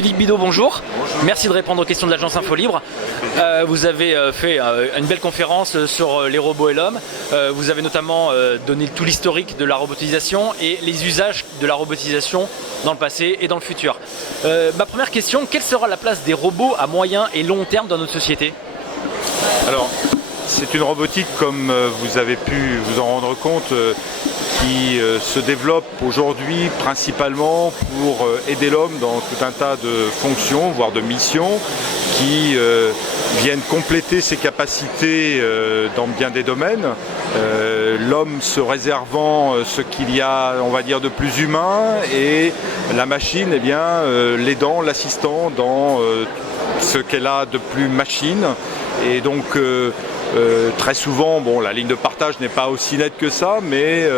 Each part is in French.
Philippe Bidot, bonjour. Merci de répondre aux questions de l'agence Info Libre. Vous avez fait une belle conférence sur les robots et l'homme. Vous avez notamment donné tout l'historique de la robotisation et les usages de la robotisation dans le passé et dans le futur. Ma première question, quelle sera la place des robots à moyen et long terme dans notre société? Alors, c'est une robotique, comme vous avez pu vous en rendre compte, qui se développe aujourd'hui principalement pour aider l'homme dans tout un tas de fonctions, voire de missions, qui viennent compléter ses capacités dans bien des domaines. L'homme se réservant ce qu'il y a, on va dire, de plus humain, et la machine, eh bien, l'aidant, l'assistant dans ce qu'elle a de plus machine. Et donc très souvent, bon, la ligne de partage n'est pas aussi nette que ça, mais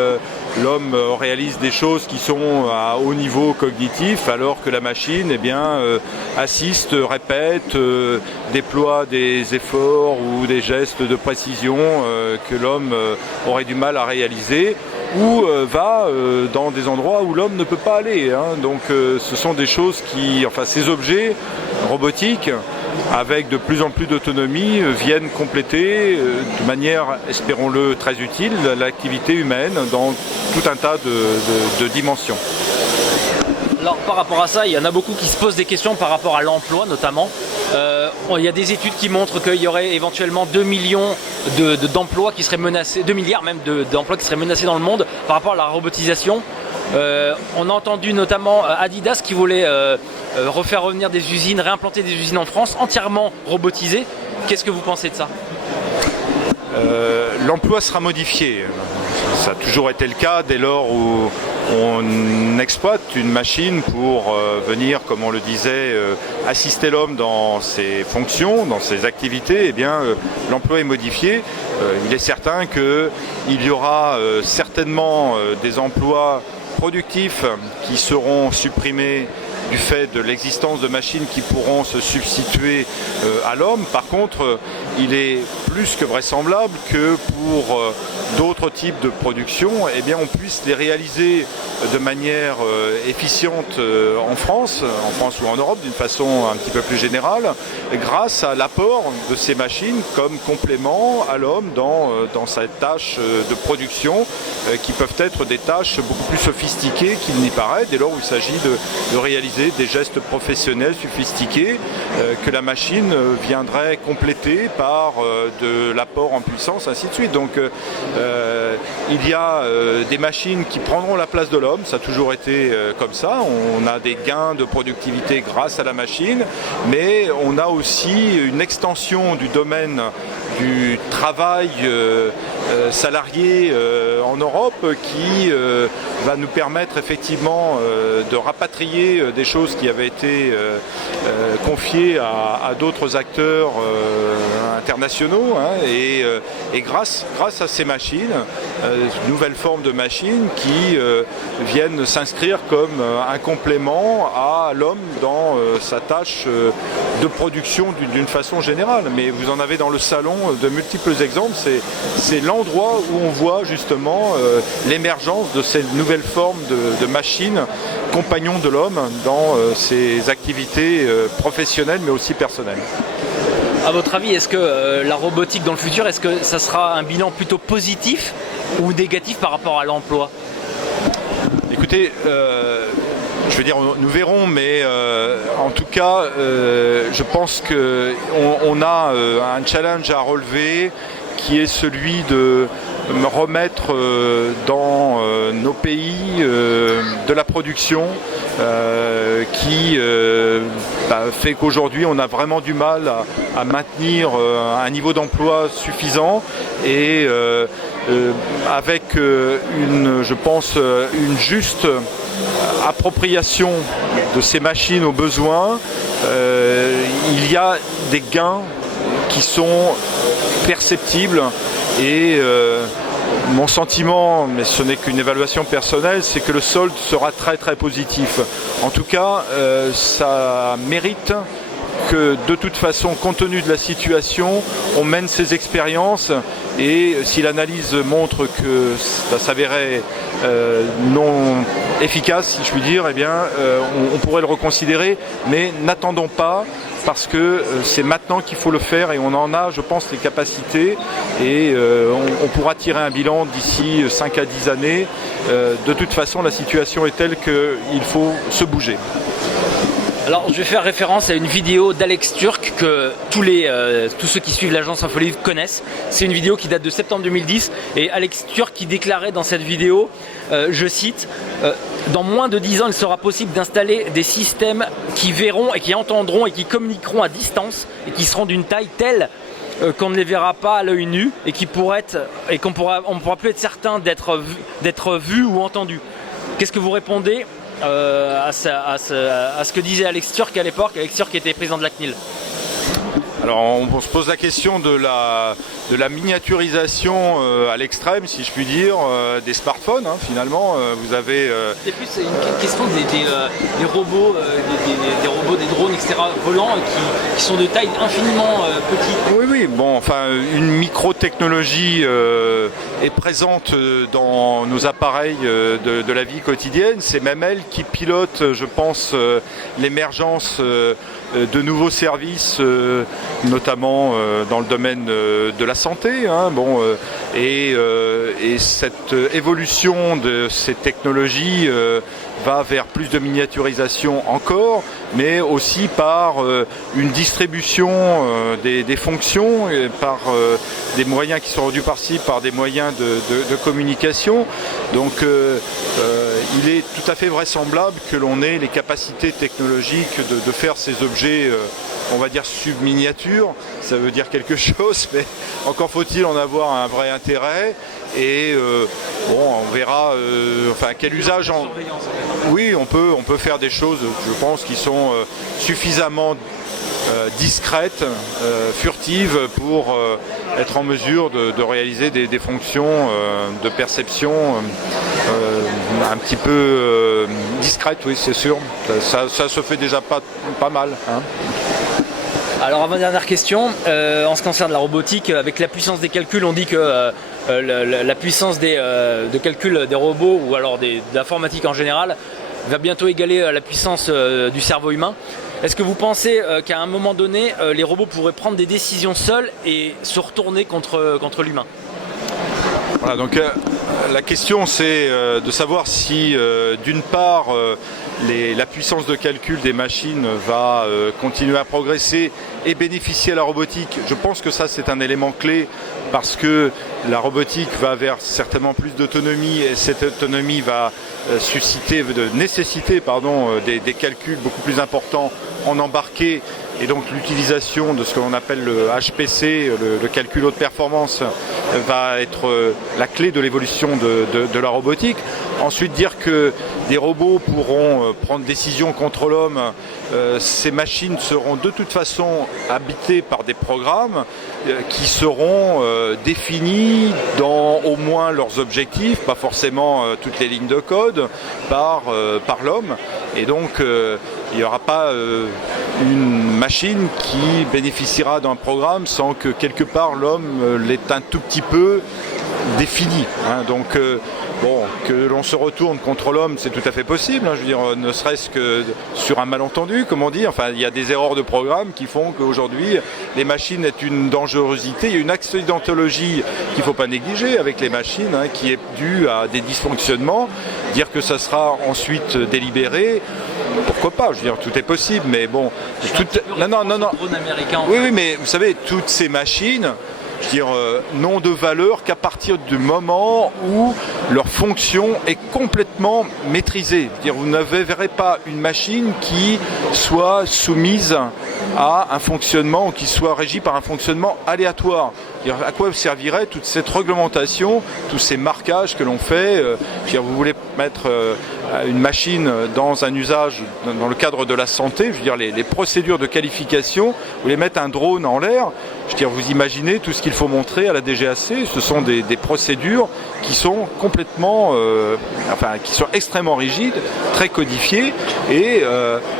l'homme réalise des choses qui sont à haut niveau cognitif, alors que la machine, eh bien, assiste, répète, déploie des efforts ou des gestes de précision que l'homme aurait du mal à réaliser, ou va dans des endroits où l'homme ne peut pas aller, hein. Donc ce sont des choses qui, enfin, ces objets robotiques, avec de plus en plus d'autonomie, viennent compléter de manière, espérons-le, très utile, l'activité humaine dans tout un tas de dimensions. Alors par rapport à ça, il y en a beaucoup qui se posent des questions par rapport à l'emploi notamment. Il y a des études qui montrent qu'il y aurait éventuellement 2 millions d'emplois qui seraient menacés, 2 milliards même d'emplois qui seraient menacés dans le monde par rapport à la robotisation. On a entendu notamment Adidas qui voulait refaire revenir des usines, réimplanter des usines en France entièrement robotisées. Qu'est-ce que vous pensez de ça? L'emploi sera modifié. Ça a toujours été le cas dès lors où on exploite une machine pour venir, comme on le disait, assister l'homme dans ses fonctions, dans ses activités. Eh bien, l'emploi est modifié. Il est certain qu'il y aura certainement des emplois productifs qui seront supprimés du fait de l'existence de machines qui pourront se substituer à l'homme. Par contre, il est plus que vraisemblable que pour d'autres types de production, eh bien, on puisse les réaliser de manière efficiente en France ou en Europe d'une façon un petit peu plus générale, grâce à l'apport de ces machines comme complément à l'homme dans sa tâche de production, qui peuvent être des tâches beaucoup plus sophistiquées qu'il n'y paraît, dès lors où il s'agit de réaliser des gestes professionnels sophistiqués que la machine viendrait compléter par de l'apport en puissance, ainsi de suite. Donc il y a des machines qui prendront la place de l'homme, ça a toujours été comme ça. On a des gains de productivité grâce à la machine, mais on a aussi une extension du domaine du travail salarié en Europe qui va nous permettre effectivement de rapatrier des choses qui avaient été confiées à d'autres acteurs internationaux, hein, et grâce à ces machines, nouvelles formes de machines qui viennent s'inscrire comme un complément à l'homme dans sa tâche de production d'une façon générale. Mais vous en avez dans le salon de multiples exemples. C'est l'endroit où on voit justement l'émergence de ces nouvelles formes de machines compagnons de l'homme dans ses activités professionnelles mais aussi personnelles. À votre avis, est-ce que la robotique dans le futur, est-ce que ça sera un bilan plutôt positif ou négatif par rapport à l'emploi? Écoutez, je veux dire, nous verrons, mais en tout cas, je pense qu'on a un challenge à relever qui est celui de remettre dans nos pays de la production qui fait qu'aujourd'hui on a vraiment du mal à maintenir un niveau d'emploi suffisant, et avec je pense une juste appropriation de ces machines aux besoins, il y a des gains qui sont perceptibles, et mon sentiment, mais ce n'est qu'une évaluation personnelle, c'est que le solde sera très très positif. En tout cas, ça mérite que de toute façon, compte tenu de la situation, on mène ces expériences, et si l'analyse montre que ça s'avérait non efficace, si je puis dire, eh bien, on pourrait le reconsidérer, mais n'attendons pas, parce que c'est maintenant qu'il faut le faire et on en a, je pense, les capacités et on pourra tirer un bilan d'ici 5 à 10 années. De toute façon, la situation est telle qu'il faut se bouger. Alors je vais faire référence à une vidéo d'Alex Turc que tous ceux qui suivent l'agence Infolivre connaissent. C'est une vidéo qui date de septembre 2010 et Alex Turc qui déclarait dans cette vidéo, je cite, dans moins de 10 ans il sera possible d'installer des systèmes qui verront et qui entendront et qui communiqueront à distance et qui seront d'une taille telle qu'on ne les verra pas à l'œil nu et qui pourrait être, et on ne pourra plus être certain d'être vu ou entendu. Qu'est-ce que vous répondez à ce que disait Alex Turc à l'époque, Alex Turc qui était président de la CNIL? Alors on se pose la question de la miniaturisation à l'extrême, si je puis dire, des smartphones. Finalement, vous avez... C'est plus une question des robots, des robots, des drones, etc. volants qui sont de taille infiniment petite. Oui, bon, enfin, une micro-technologie est présente dans nos appareils de la vie quotidienne. C'est même elle qui pilote, je pense, l'émergence de nouveaux services, notamment dans le domaine de la santé. Et cette évolution de ces technologies va vers plus de miniaturisation encore, mais aussi par une distribution des fonctions, par des moyens qui sont rendus par-ci, par des moyens de communication. Donc il est tout à fait vraisemblable que l'on ait les capacités technologiques de faire ces objets, on va dire subminiatures. Ça veut dire quelque chose, mais encore faut-il en avoir un vrai intérêt. Et on verra quel usage Oui, on peut faire des choses, je pense, qui sont suffisamment discrètes, furtives pour être en mesure de réaliser des fonctions de perception un petit peu discrètes, oui, c'est sûr. Ça se fait déjà pas mal. Alors, avant-dernière question, en ce qui concerne la robotique, avec la puissance des calculs, on dit que la puissance de calcul des robots ou alors de l'informatique en général va bientôt égaler la puissance du cerveau humain. Est-ce que vous pensez qu'à un moment donné, les robots pourraient prendre des décisions seuls et se retourner contre l'humain? Voilà, donc la question c'est de savoir si d'une part la puissance de calcul des machines va continuer à progresser et bénéficier à la robotique. Je pense que ça c'est un élément clé parce que la robotique va vers certainement plus d'autonomie et cette autonomie va nécessiter des calculs beaucoup plus importants en embarqué. Et donc l'utilisation de ce que l'on appelle le HPC, le calcul haute performance, va être la clé de l'évolution de la robotique. Ensuite, dire que des robots pourront prendre décision contre l'homme, ces machines seront de toute façon habitées par des programmes qui seront définis dans au moins leurs objectifs, pas forcément toutes les lignes de code, par l'homme. Et donc il n'y aura pas une machine qui bénéficiera d'un programme sans que quelque part l'homme l'ait un tout petit peu défini. Donc que l'on se retourne contre l'homme, c'est tout à fait possible. Je veux dire, ne serait-ce que sur un malentendu, comme on dit. Enfin, il y a des erreurs de programme qui font qu'aujourd'hui, les machines est une dangerosité. Il y a une accidentologie qu'il ne faut pas négliger avec les machines, qui est due à des dysfonctionnements. Dire que ça sera ensuite délibéré, pourquoi pas? Je veux dire, tout est possible, mais bon. Non. Oui, mais vous savez, toutes ces machines, je veux dire, n'ont de valeur qu'à partir du moment où leur fonction est complètement maîtrisée. Je veux dire, vous ne verrez pas une machine qui soit soumise à un fonctionnement ou qui soit régie par un fonctionnement aléatoire. À quoi servirait toute cette réglementation, tous ces marquages que l'on fait? Vous voulez mettre une machine dans un usage dans le cadre de la santé, je veux dire les procédures de qualification, vous voulez mettre un drone en l'air, je veux dire, vous imaginez tout ce qu'il faut montrer à la DGAC, ce sont des procédures qui sont complètement, qui sont extrêmement rigides, très codifiées, et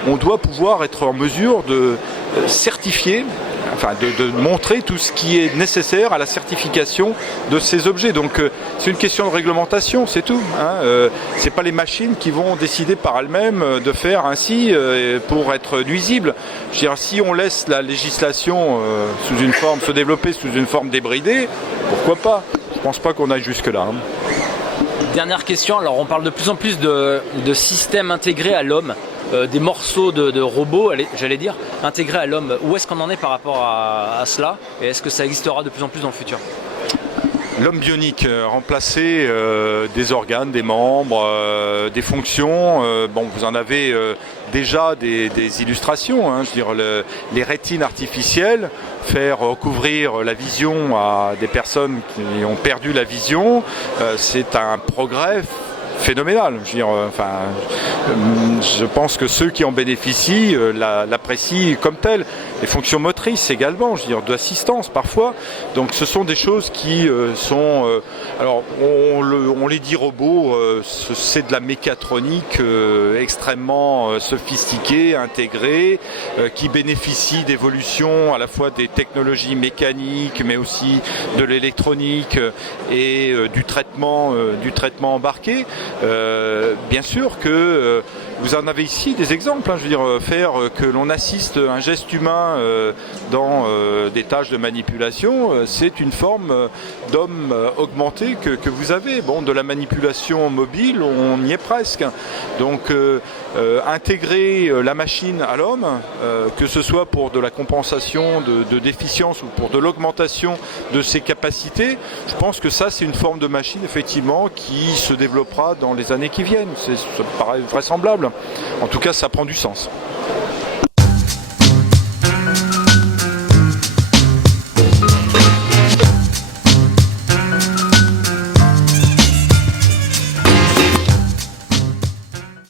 on doit pouvoir être en mesure de certifier, de montrer tout ce qui est nécessaire à la certification de ces objets. Donc C'est une question de réglementation, c'est tout. C'est pas les machines qui vont décider par elles-mêmes de faire ainsi pour être nuisibles. Je veux dire, si on laisse la législation se développer sous une forme débridée, pourquoi pas? Je pense pas qu'on aille jusque-là. Dernière question, alors on parle de plus en plus de systèmes intégrés à l'homme, des morceaux de robots, j'allais dire, intégrés à l'homme. Où est-ce qu'on en est par rapport à cela? Et est-ce que ça existera de plus en plus dans le futur? L'homme bionique, remplacer des organes, des membres, des fonctions. Vous en avez déjà des illustrations. Je veux dire, les rétines artificielles, faire recouvrir la vision à des personnes qui ont perdu la vision, c'est un progrès phénoménal. Je veux dire, je pense que ceux qui en bénéficient l'apprécient comme tel. Les fonctions motrices également, je veux dire, d'assistance parfois. Donc ce sont des choses qui sont... alors on les dit robots, c'est de la mécatronique extrêmement sophistiquée, intégrée, qui bénéficie d'évolutions à la fois des technologies mécaniques, mais aussi de l'électronique et du traitement embarqué. Bien sûr que vous en avez ici des exemples, je veux dire, faire que l'on assiste un geste humain dans des tâches de manipulation, c'est une forme d'homme augmenté que vous avez. De la manipulation mobile, on y est presque. Donc intégrer la machine à l'homme, que ce soit pour de la compensation de déficience ou pour de l'augmentation de ses capacités, je pense que ça c'est une forme de machine effectivement qui se développera dans les années qui viennent. Ça me paraît vraisemblable. En tout cas, ça prend du sens.